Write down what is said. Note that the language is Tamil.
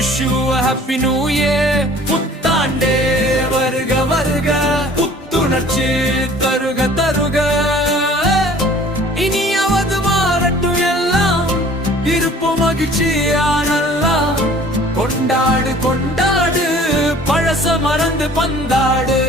Wish you happy new year. புத்தாண்டே வருக வருக, புத்துணர்ச்சி தருக தருக. இனியாவது மாறட்டும் எல்லாம், இருப்போம் மகிழ்ச்சியா நல்லா. கொண்டாடு கொண்டாடு, பழச மறந்து பந்தாடு.